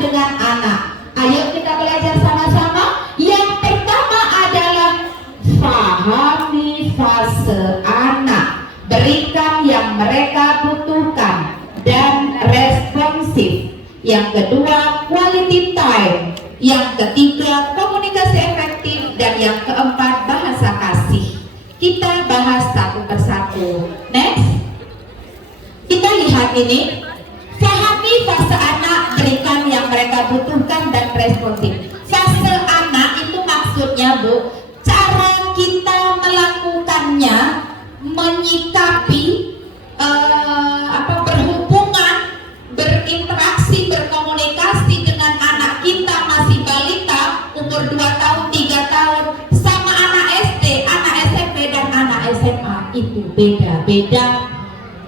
dengan anak. Ayo kita belajar sama-sama. Yang pertama adalah pahami fase anak, berikan yang mereka butuhkan dan responsif. Yang kedua, quality time. Yang ketiga, komunikasi efektif. Dan yang keempat, bahasa kasih. Kita bahas satu persatu. Next, kita lihat ini. Pahami fase anak, berikan yang mereka butuhkan dan responsif. Fase anak itu maksudnya, Bu, cara kita melakukannya, menyikapi berhubungan, berinteraksi, berkomunikasi dengan anak kita masih balita, umur 2 tahun, 3 tahun, sama anak SD, anak SMP dan anak SMA itu beda-beda.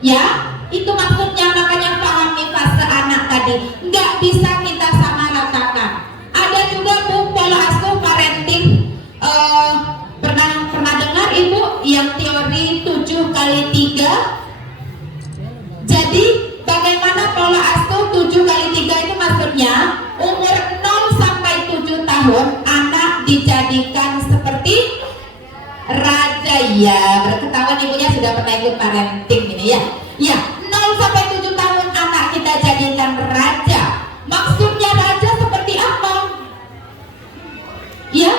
Ya, itu maksudnya, makanya pahami fase anak tadi. Nggak bisa kita sama ratakan. Ada juga, Bu, pola asuh parenting. Pernah dengar Ibu yang teori 7x3? Jadi bagaimana pola asuh 7x3 itu maksudnya umur 0 sampai 7 tahun anak dijadikan seperti raja. Ya, berketahuan ibunya sudah pernah ikut parenting ini ya. Ya, 0 sampai 7 tahun anak kita jadikan raja. Maksudnya raja seperti apa? Ya,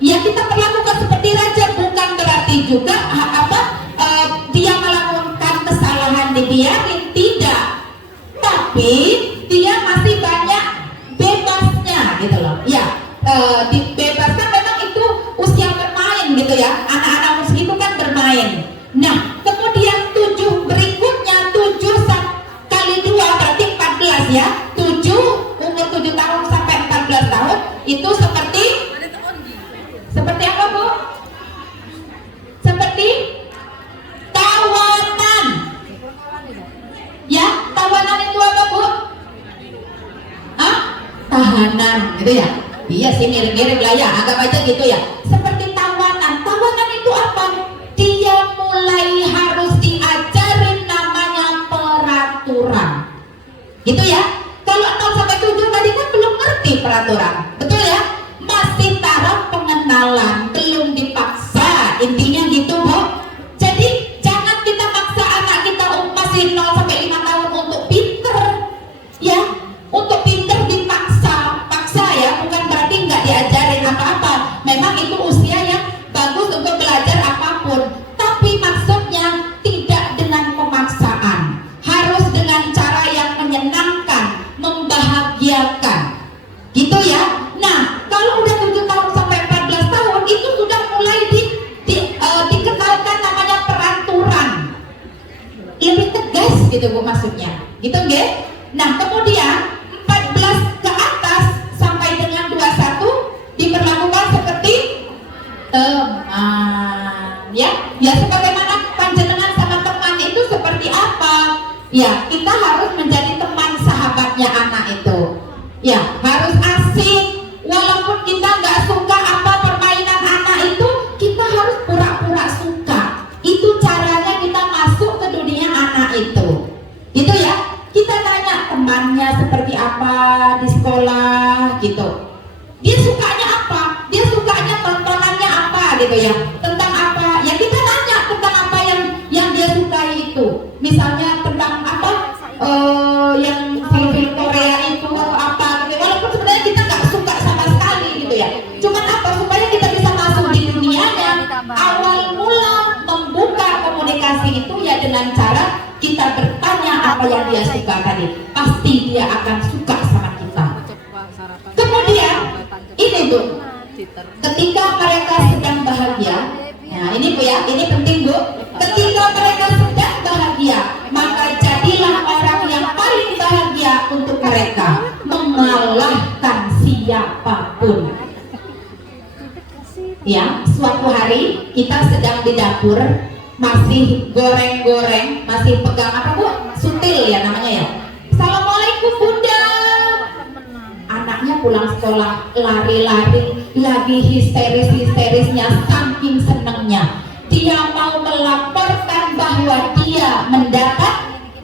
ya kita perlakukan seperti raja, bukan berarti juga dia melakukan kesalahan dibiarin, tidak. Tapi dia masih banyak bebasnya gitu loh. Ya, dibebaskan, memang itu usia bermain gitu ya. Anak-anak musik itu kan bermain. Nah, kemudian 7 berikutnya, 7 kali 2 berarti 14 ya. 7 umur 7 tahun sampai 14 tahun itu seperti apa, Bu? Seperti tawanan. Ya, tawanan itu apa, Bu? Tahanan gitu ya. Iya sih, mirip-mirip lah ya, anggap aja gitu ya. Seperti tawanan. Tawanan itu apa? Dia mulai harus diajarin namanya peraturan. Gitu ya. Kalau 0 sampai 7 tadi kan belum ngerti peraturan. Betul ya? Masih taraf pengenalan, belum dipaksa. Intinya gitu, Bu. Jadi jangan kita maksa anak kita masih 0 sampai 5 tahun untuk pinter. Ya, untuk pinter dipaksa. Paksa ya, bukan berarti nggak diajarin apa-apa. Memang itu usia yang bagus untuk belajar apapun. Tapi maksudnya tidak dengan pemaksaan. Harus dengan cara yang menyenangkan, membahagiakan. Gitu ya. Nah, kalau udah 7 tahun sampai 14 tahun itu sudah mulai dikenalkan namanya peraturan. Lebih tegas gitu, Bu, maksudnya. Gitu nggih? Nah, kemudian 14 ke atas sampai dengan 21 diperlakukan seperti teman. Ya sebagaimana panjenengan sama teman itu seperti apa? Ya, kita harus menjadi teman sahabatnya anak itu. Ya, harus asik. Walaupun kita nggak suka apa permainan anak itu, kita harus pura-pura suka. Itu caranya kita masuk ke dunia anak itu. Gitu ya. Kita tanya temannya seperti apa di sekolah gitu. Dia sukanya apa? Dia sukanya tontonannya apa gitu ya. Tentang apa? Ya kita tanya tentang apa yang dia sukai itu. Misalnya tentang apa? Yang film-film Korea itu apa gitu. Walaupun sebenarnya kita nggak suka sama sekali gitu ya. Cuman apa? Supaya kita bisa masuk di dunianya. Awal mula membuka komunikasi itu ya dengan cara kita bertanya apa yang dia suka tadi. Pasti dia akan suka sama kita. Kemudian ini, Bu, ketika mereka sedang bahagia. Nah ini, Bu, ya, ini penting, Bu. Ketika mereka sedang bahagia, maka jadilah orang yang paling bahagia untuk mereka, mengalahkan siapapun. Ya, suatu hari kita sedang di dapur, masih goreng-goreng, masih pegang apa, Bu? Sutil ya namanya ya. Assalamualaikum, Bunda. Anaknya pulang sekolah lari-lari, lagi histeris-histerisnya, saking senengnya. Dia mau melaporkan bahwa dia mendapat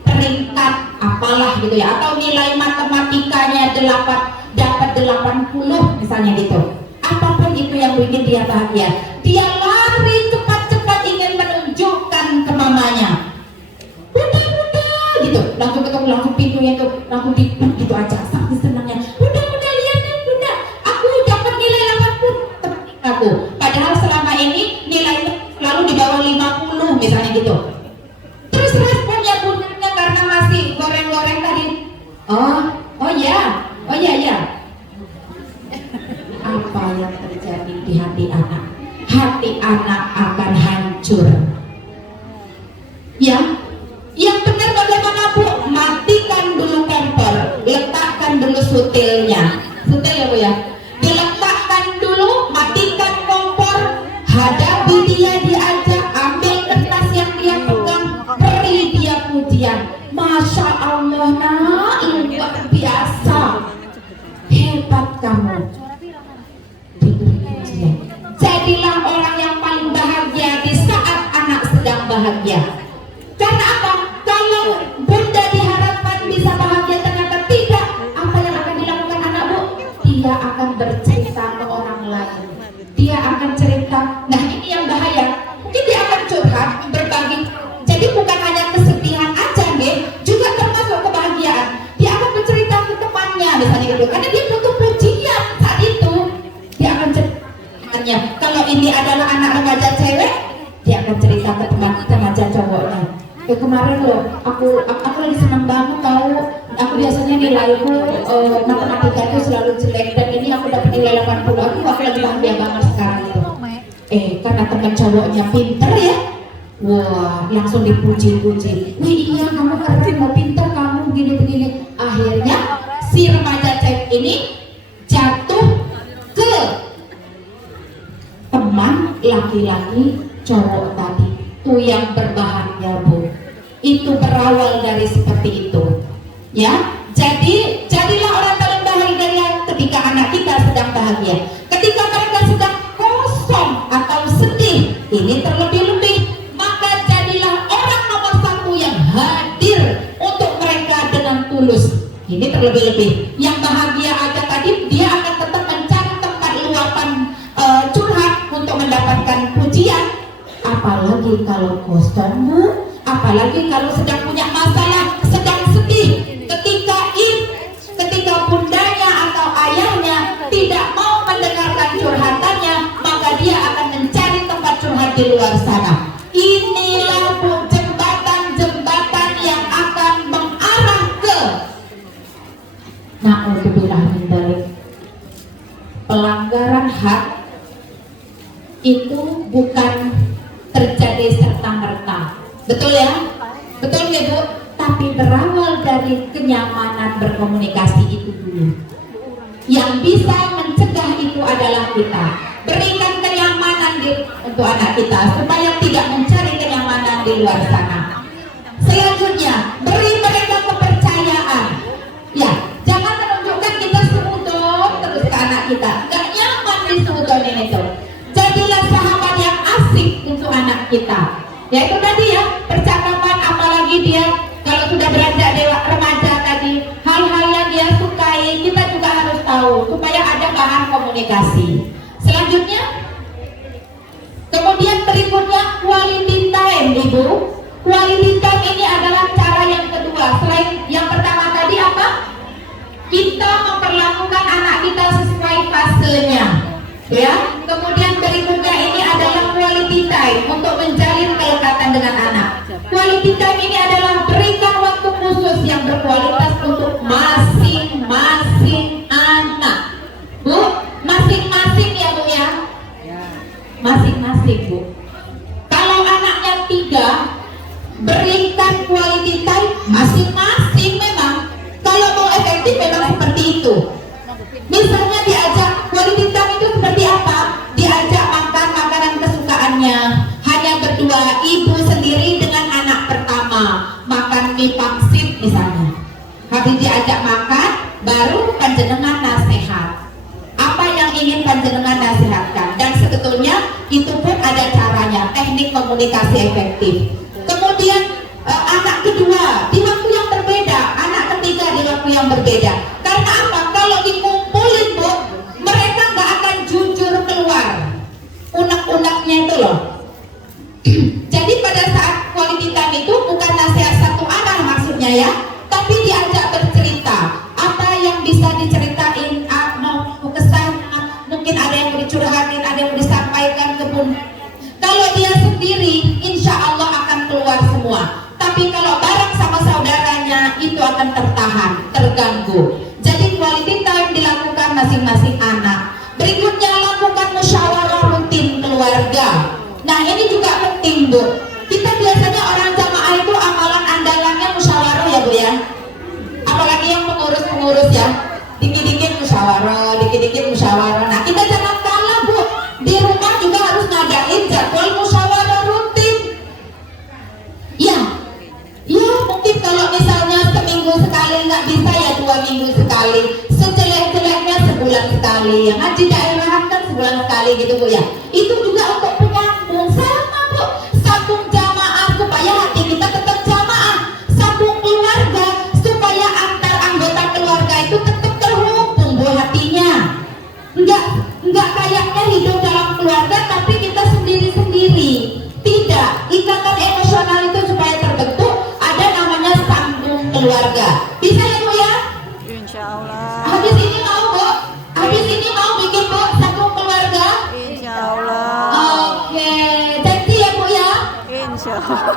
peringkat apalah gitu ya, atau nilai matematikanya dapat 80 misalnya gitu. Apapun itu yang bikin dia bahagia, dia lari cepat-cepat ingin menunjukkan ke mamanya. Bunda gitu, langsung ketemu, langsung pintunya itu langsung dipuk gitu aja, saking senangnya. Bunda lihat nih bunda, aku dapat nilai 80 aku. Padahal selama ini nilainya selalu di bawah 50 misalnya gitu. Terus responnya bundanya karena masih goreng-goreng tadi, oh ya. Apa yang terjadi di hati anak? Hati anak akan hancur. Ya, yang benar bagaimana Bu? Matikan dulu kompor, letakkan dulu sutilnya. Sutil ya Bu ya. Diletakkan dulu, matikan kompor, hadapi dia, diajak, ambil kertas yang dia pegang, beri dia pujian. Masya Allah nak, luar biasa, hebat kamu. Jadilah orang yang paling bahagia di saat anak sedang bahagia. Karena apa? Kalau bunda diharapkan bisa bahagia ternyata tidak, apa yang akan dilakukan anak Bu? Dia akan bercerita ke orang lain. Dia akan cerita. Nah ini yang bahaya. Mungkin dia akan curhat, berbagi. Jadi bukan hanya kesedihan aja nih, juga termasuk kebahagiaan. Dia akan bercerita ke temannya misalnya gitu. Karena dia butuh pujian saat itu. Dia akan cerita. Kalau ini adalah anak remaja cewek, dia akan cerita ke teman remaja cowoknya. Kemarin loh, aku lagi senang banget tahu. Aku biasanya nilaiku matematika itu selalu jelek, dan ini aku dapat nilai 80. Aku lagi bahagia banget sekarang itu. Karena teman cowoknya pinter ya, wah langsung dipuji-puji. Wih iya kamu keren, mau pinter kamu begini. Akhirnya si remaja cewek ini jatuh ke teman laki-laki cowok tadi itu yang berbahagia Bu. Itu berawal dari seperti itu ya. Jadi jadilah orang paling bahagia ketika anak kita sedang bahagia. Ketika mereka sedang kosong atau sedih, ini terlebih-lebih, maka jadilah orang nomor 1 yang hadir untuk mereka dengan tulus. Ini terlebih-lebih. Yang bahagia aja tadi, dia akan tetap mencari tempat luapan curhat untuk mendapatkan pujian. Apalagi kalau kosong Bu, apalagi kalau sedang punya masalah, sedang sedih, ketika bundanya atau ayahnya tidak mau mendengarkan curhatannya, maka dia akan mencari tempat curhat di luar sana. Inilah Bu, jembatan yang akan mengarah ke na'udzubillah min dzalik. Pelanggaran hak itu bukan terjadi serta-merta, betul ya? Betul ya Bu? Tapi berawal dari kenyamanan berkomunikasi itu dulu. Yang bisa mencegah itu adalah kita. Berikan kenyamanan untuk anak kita supaya tidak mencari kenyamanan di luar sana. Selanjutnya, beri mereka kepercayaan. Ya, jangan menunjukkan kita sudon terus ke anak kita. Gak nyaman disudonin itu. Jadilah sahabat yang asik untuk anak kita. Ya itu tadi ya, percakapan, apalagi dia kalau sudah beranjak remaja tadi, hal-hal yang dia sukai kita juga harus tahu supaya ada bahan komunikasi. Selanjutnya, kemudian berikutnya quality time Ibu. Quality time ini adalah cara yang kedua. Selain yang pertama tadi apa? Kita memperlakukan anak kita sesuai fasenya. Ya, kemudian berikutnya ini adalah quality time untuk menjalin kelekatan dengan anak. Quality time ini adalah berikan waktu khusus yang berkualitas untuk masing-masing anak. Bu, masing-masing ya Bu ya. Masing-masing Bu. Kalau anaknya 3, berikan quality time masing-masing memang. Kalau mau efektif memang seperti itu. Misalnya diajak quality time itu seperti apa? Diajak makan makanan kesukaannya, hanya berdua, ibu sendiri dengan anak pertama, makan mie pangsit misalnya. Habis diajak makan, baru panjenengan nasihat. Apa yang ingin panjenengan nasihatkan? Dan sebetulnya itu pun ada caranya, teknik komunikasi efektif. Kemudian anak kedua, di waktu yang berbeda, yang berbeda. Karena apa? Kalau dikumpulin Bu, mereka nggak akan jujur keluar unek-uneknya itu loh. Jadi pada saat quality time itu bukan nasihat satu arah maksudnya ya, tapi diajak bercerita. Apa yang bisa diceritain, mau kesan, mungkin ada yang mau dicurhatin, ada yang mau disampaikan ke Bun. Kalau dia sendiri, insya Allah akan keluar semua. Tapi kalau bareng sama saudaranya, itu akan tertahan, terganggu. Jadi quality time dilakukan masing-masing anak. Berikutnya lakukan musyawarah rutin keluarga. Nah ini juga penting Bu. Kita biasanya orang jamaah itu amalan andalannya musyawarah ya Bu ya. Apalagi yang pengurus-pengurus ya, dikit-dikit musyawarah, dikit-dikit musyawarah. Nah kita jangan kalah Bu. Di rumah juga harus ngadain jadwal musyawarah rutin. Ya, ya mungkin kalau misalnya seminggu sekali nggak bisa ya 2 minggu sekali. Sejelek-jeleknya sebulan sekali. Yang ngaji daerahan kan sebulan sekali gitu Bu ya. Itu juga untuk penyambung sama Bu. Sambung jamaah supaya hati kita tetap jamaah. Sambung keluarga supaya antar anggota keluarga itu tetap terhubung Bu hatinya. Enggak kayaknya hidup dalam keluarga tapi kita sendiri-sendiri. Tidak, ikatan emosional itu supaya terbentuk ada namanya sambung keluarga. Bisa ya Bu ya? Insya Allah. Habis ini mau Bu? Habis ini mau bikin Bu sambung keluarga? Insya Allah. Oke, janji ya Bu ya? Insya Allah.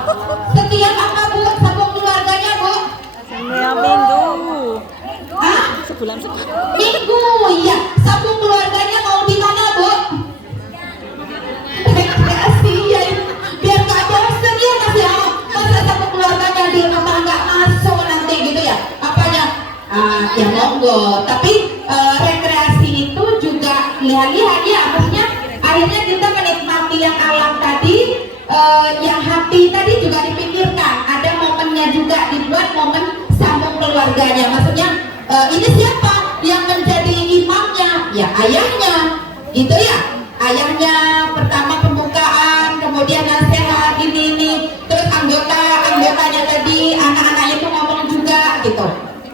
Setiap apa Bu sambung keluarganya Bu? Setiap minggu. Hah? Sebulan sekali. Minggu, iya. Sambung keluarganya mau di mana Bu? Rekreasi ya, biar nggak bosan ya Mas ya. Masa sambung keluarganya di rumah nggak masuk nanti gitu ya? Apanya? Ya monggo. Tapi rekreasi itu juga lihat-lihat ya, maksudnya akhirnya kita menikmati yang alam tadi, yang hati tadi juga dipikirkan. Ada momennya juga dibuat momen sambung keluarganya. Maksudnya ini siapa yang menjadi imamnya? Ya ayahnya, gitu ya. Ayahnya pertama pembukaan, kemudian nasihat ini